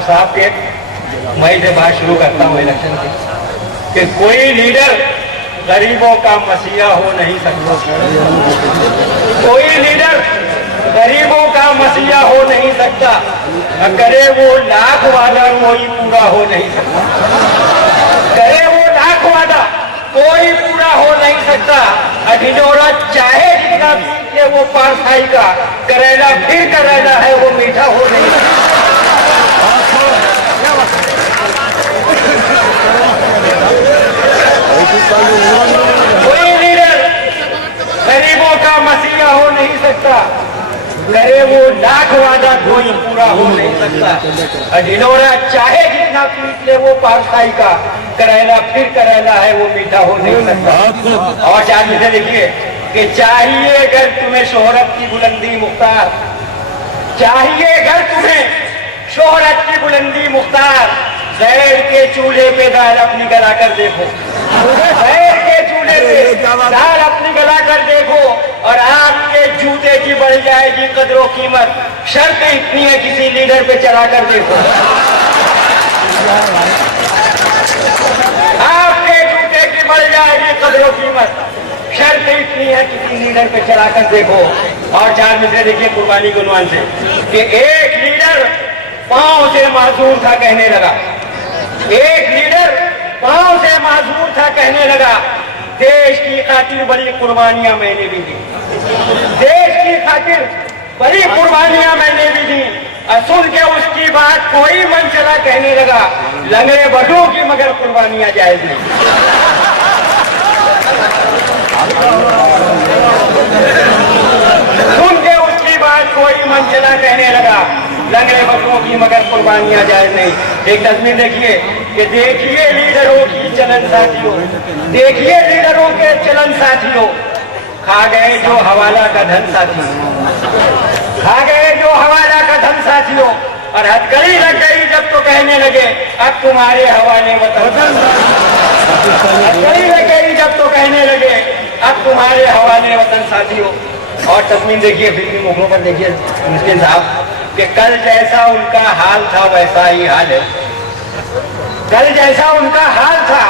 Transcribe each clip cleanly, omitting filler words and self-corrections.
साहब के मैं से बात शुरू करता हूँ इलेक्शन की कि कोई लीडर गरीबों का मसीहा हो नहीं सकता। कोई लीडर गरीबों का मसीहा हो नहीं सकता। करे वो लाख वादा कोई पूरा हो नहीं सकता। करे वो लाख वादा कोई पूरा हो नहीं सकता। अढिनोरा चाहे जितना पीट ले वो पारसाई का, करेला फिर करेला है वो मीठा हो नहीं सकता। कोई लीडर गरीबों का मसीहा हो नहीं सकता। करे वो लाख वादा कोई पूरा हो नहीं सकता। अढिनोरा चाहे जितना पीट ले वो पारसाई का, करेला फिर करेला है वो मीठा हो नहीं सकता। और चाहे से देखिए कि चाहिए अगर तुम्हें शोहरत की बुलंदी मुख्तार, चाहिए अगर तुम्हें शोहरत की बुलंदी मुख्तार, गैर के चूल्हे पे दाल अपनी गला कर देखो। गैर के चूल्हे पे दाल अपनी गला कर देखो और आपके जूते की बढ़ जाएगी कदरों कीमत। शर्त इतनी है किसी लीडर पे चला कर देखो। आपके जूते की बढ़ जाएगी कदरों कीमत। शर्त इतनी है किसी लीडर पे चला कर देखो। और चार मित्र देखिए कुर्बानी के उन्वान से कि एक लीडर पांव से मासूम था कहने लगा। एक लीडर पांव से मासूम था कहने लगा, देश की खातिर बड़ी कुर्बानियां मैंने भी दी। देश की खातिर बड़ी कुर्बानियां मैंने भी दी। और सुन के उसकी बात कोई मन चला कहने लगा, लंगड़े बटों की मगर कुर्बानियां जायज नहीं। सुन के उसकी बात कोई मन चला कहने लगा, लंगड़े बटों की मगर कुर्बानियां जायज नहीं। एक तस्वीर देखिए कि देखिए लीडरों की चलन साथियों, देखिए लीडरों के चलन साथियों। खा गए जो हवाला का धन साथियों, खा गए जो हवाला का धन साथियों। और हथकड़ी लग गई जब तो कहने लगे अब तुम्हारे हवाले वतन। हथकड़ी लग गई जब तो कहने लगे अब तुम्हारे हवाले वतन साथियों। और तस्वीर देखिए फिल्मी मुखों पर देखिए मुस्लिम साहब कि कल जैसा उनका हाल था वैसा ही हाल है। कल जैसा उनका हाल था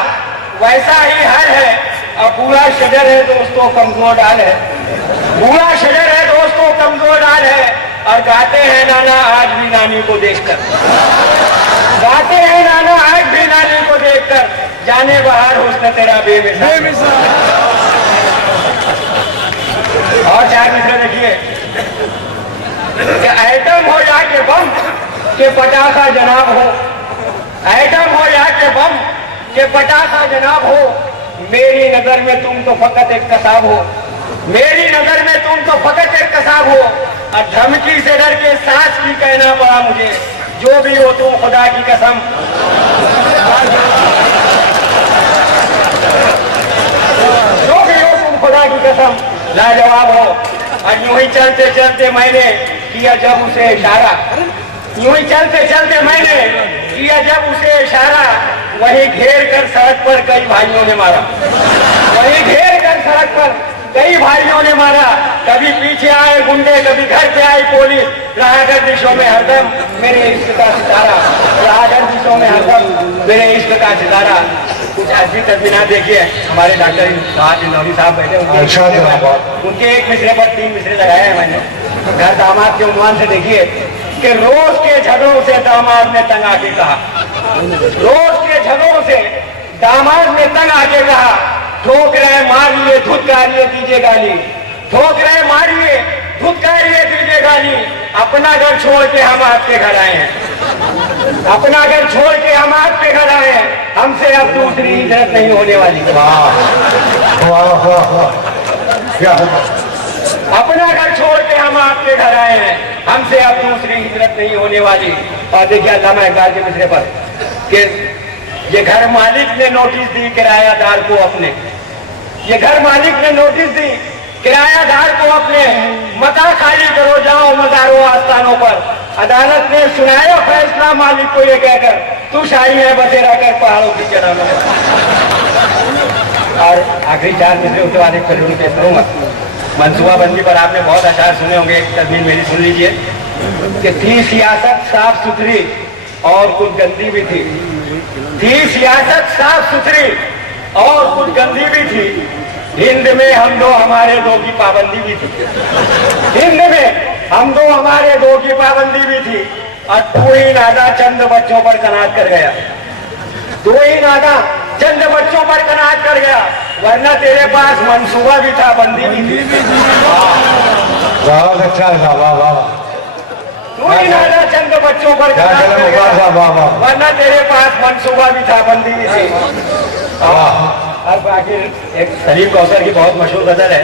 वैसा ही हाल है। अब पूरा शजर है दोस्तों कमजोर डाल है। पूरा शजर है दोस्तों कमजोर डाल है। और गाते हैं नाना आज भी नानी को देखकर, गाते हैं नाना आज भी नानी को देखकर, जाने बाहर हुस्न तेरा बेमिसाल। और चार मित्र देखिए कि आइटम हो या के बम के पटाखा जनाब हो, आइटम हो या के बम के पटाखा जनाब हो। मेरी नजर में तुम तो फकत एक कसाब हो। मेरी नजर में तुम तो फकत एक कसाब हो। और धमकी से डर के साथ भी कहना पड़ा मुझे, जो भी हो तुम खुदा की कसम। जो भी हो तुम खुदा की कसम लाजवाब हो। और यूं ही चलते चलते मैंने किया जब उसे इशारा, यूं ही चलते चलते मैंने किया जब उसे इशारा, वही घेर कर सड़क पर कई भाइयों ने मारा। वही घेर कर सड़क पर कई भाइयों ने मारा। कभी पीछे आए गुंडे, कभी घर पे आई पुलिस। रहा गर्दिशों में हरदम मेरे इश्क का सितारा, रहा गर्दिशों में हरदम मेरे इश्क का सितारा। कुछ ऐसी तस्वीरें देखिए हमारे डॉक्टर इंदौरी साहब बैठे, उनके एक मिसरे पर 3 मिसरे लगाए हैं मैंने। घर दामाद के उन्वान से देखिए कि रोज के झगड़ों से दामाद ने तंग आके कहा, रोज के झगड़ों से दामाद ने तंग आके कहा, ठोक रहे मारिए धुतकारिए दीजिए गाली, ठोक रहे मारिए धुतकारिए दीजिए गाली। अपना घर छोड़ के हम आपके घर आए हैं, अपना घर छोड़ के हम आपके घर आए हैं। हमसे अब दूसरी हिजरत नहीं होने वाली। अपना घर छोड़ के हम आपके घर आए हैं, हमसे अब दूसरी हिजरत नहीं होने वाली। और देखिए अल्लामा इकबाल के मिसरे पर कि ये घर मालिक ने नोटिस दी किरायादार को अपने, ये घर मालिक ने नोटिस दी किरायादार को अपने, मता खाली करो जाओ मज़ारों आस्थानों पर। अदालत ने सुनाया फैसला मालिक को ये कहकर, तू शाही है बसेरा कर पहाड़ों की चढ़ानों में। और आखिरी 4 मिसरे उसके बाद एक फिल्म पेश करूंगा। मनसूबाबंदी पर आपने बहुत अशार सुने होंगे, एक तस्वीर मेरी सुन लीजिए कि थी सियासत साफ सुथरी और कुछ गंदी भी थी सियासत साफ सुथरी और कुछ गंदी भी थी। हिंद में हम दो हमारे दो की पाबंदी भी थी। हिंद में हम दो हमारे दो की पाबंदी भी थी। और तू ही नादा चंद बच्चों पर कनात कर गया। तू ही नादा चंद बच्चों पर कनात कर गया, वरना तेरे पास मंसूबा भी था, बंदी भी थी। बहुत अच्छा था। वाह वाह। तू ही नादा चंद बच्चों पर कनात कर गया, वरना तेरे पास मंसूबा भी था, बंदी भी थी। अब आखिर एक सलीम कौसर की बहुत मशहूर गजल है,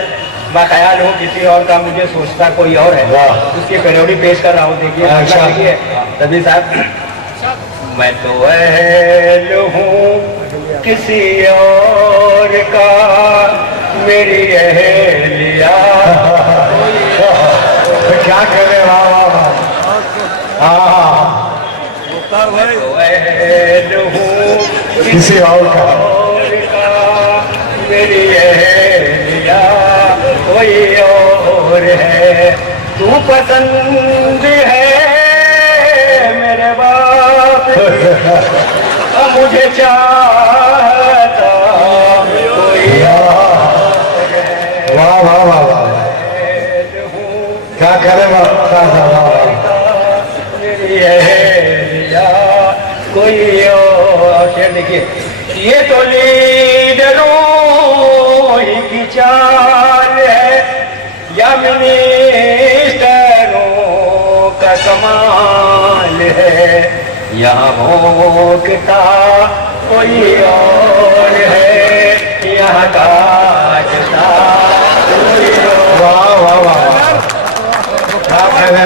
मैं ख्याल हूँ किसी और का मुझे सोचता कोई और है, उसकी पेरोडी पेश कर रहा हूँ। देखिए अच्छा देखिए तभी साहब, मैं तो अहल हूँ किसी और का, मेरी अहलिया क्या करे। वाह वाह वाह। मैं तो अहल हूँ किसी और का, मेरी अहलिया कोई और है। तू पसंद है मेरे बाप, मुझे चाहता कोई और है। वाह वाह वाह वाह। क्या करे मेरी अहलिया कोई और। शेर देखिए, ये तो लीडरों की चाल है या मिनिस्टरों का कमाल है, यहाँ भोंकता कोई और है, यहाँ काटता कोई और। वाह वाह वाह। क्या करे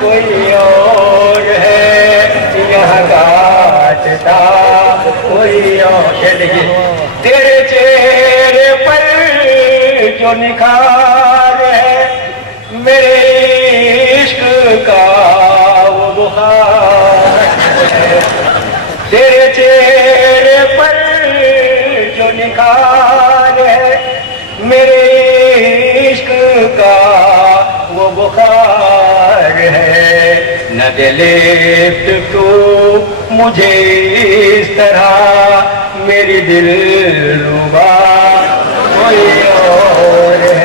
कोई और है, यहाँ काटता कोई और। देखिए, तेरे चेहरे पर जो निखार है, मेरे इश्क का वो बुखार है। तेरे चेहरे पर जो निखार है, मेरे इश्क का वो बुखार है। न दे लिफ्ट तू मुझे इस तरह, मेरी दिल रुबा कोई और है।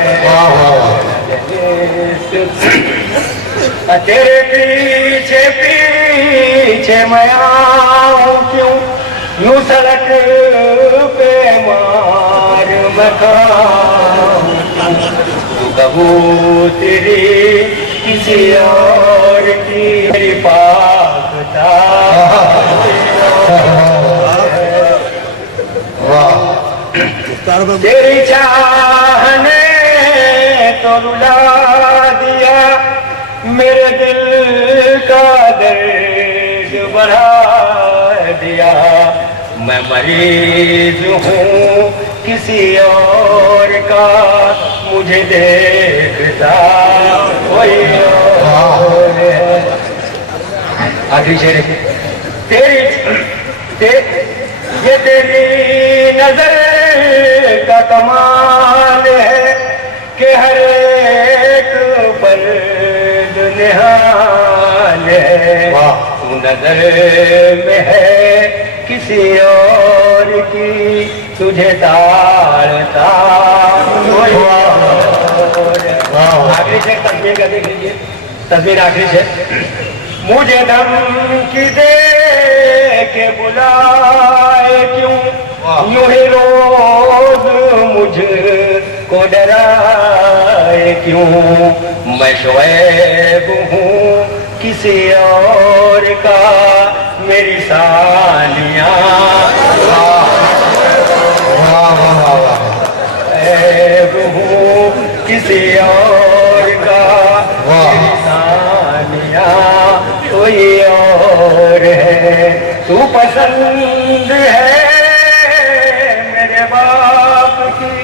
तेरे पीछे पीछे मैं आऊं क्यों, यूं सड़क पे मार मैं खाऊं। तू कबूतरी किसी और की, मेरी पाकता तेरी चाहने तो रुला दिया, मेरे दिल का दर्द बढ़ा दिया। मैं मरीज हूँ किसी और का, मुझे देखता कोई और है। आखिरी शेर ये तेरी नजर का कमाल है कि हर एक पर निहाल है। तू नजर में है किसी और की, तुझे ताड़ता कोई और। आखिरी शेर तस्वीर का देख लीजिए, तस्वीर आखिरी शेर। मुझे धमकी दे के बुलाए क्यों, यूं ही रोज मुझको डराए क्यों। मैं शोएब हूँ किसी और का, मेरी सानिया शोएब हूँ किसी और का, मेरी सानिया कोई और है। तू पसंद है मेरे बाप की,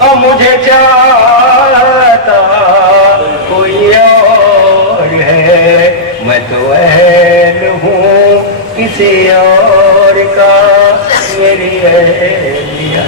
और मुझे चाहता कोई और है। मैं तो अहल हूँ किसी और का, मेरी अहलिया।